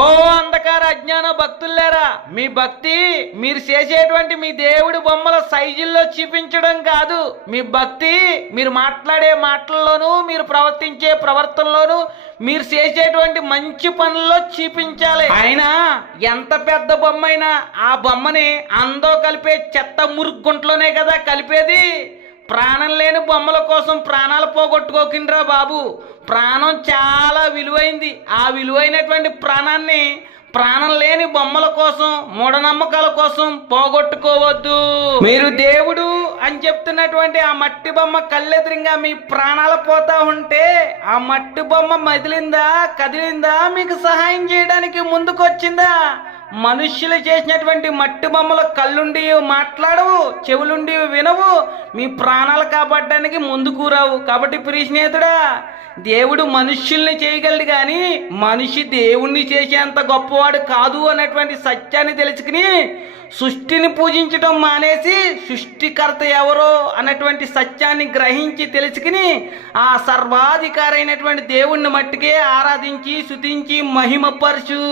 ఓ అంధకార అజ్ఞాన భక్తుల్లారా, మీ భక్తి మీరు చేసేటువంటి మీ దేవుడి బొమ్మల సైజుల్లో చూపించడం కాదు. మీ భక్తి మీరు మాట్లాడే మాటల్లోనూ, మీరు ప్రవర్తించే ప్రవర్తనలోనూ, మీరు చేసేటువంటి మంచి పనుల్లో చూపించాలి. అయినా ఎంత పెద్ద బొమ్మ అయినా ఆ బొమ్మని అందో కలిపే చెత్త మురుగుంట్లోనే కదా కలిపేది. ప్రాణం లేని బొమ్మల కోసం ప్రాణాలు పోగొట్టుకోకిండ్రా బాబు. ప్రాణం చాలా విలువైంది. ఆ విలువైనటువంటి ప్రాణాన్ని ప్రాణం లేని బొమ్మల కోసం, మూఢనమ్మకాల కోసం పోగొట్టుకోవద్దు. మీరు దేవుడు అని చెప్తున్నటువంటి ఆ మట్టి బొమ్మ కళ్ళెదురుగా మీ ప్రాణాలు పోతా ఉంటే ఆ మట్టి బొమ్మ మదిలిందా, కదిలిందా, మీకు సహాయం చేయడానికి ముందుకొచ్చిందా? మనుష్యులు చేసినటువంటి మట్టి బొమ్మలు కళ్ళుండి మాట్లాడవు, చెవులుండి వినవు, మీ ప్రాణాలు కాపాడడానికి ముందుకు రావు. కాబట్టి ప్రియ స్నేహితుడా, దేవుడు మనుష్యుల్ని చేయగలడు కానీ మనిషి దేవుణ్ణి చేసేంత గొప్పవాడు కాదు అన్నటువంటి సత్యాన్ని తెలుసుకుని సృష్టిని పూజించడం మానేసి సృష్టికర్త ఎవరో అన్నటువంటి సత్యాన్ని గ్రహించి తెలుసుకుని ఆ సర్వాధికారి అయినటువంటి దేవుణ్ణి మట్టుకే ఆరాధించి స్తుతించి మహిమపరచు.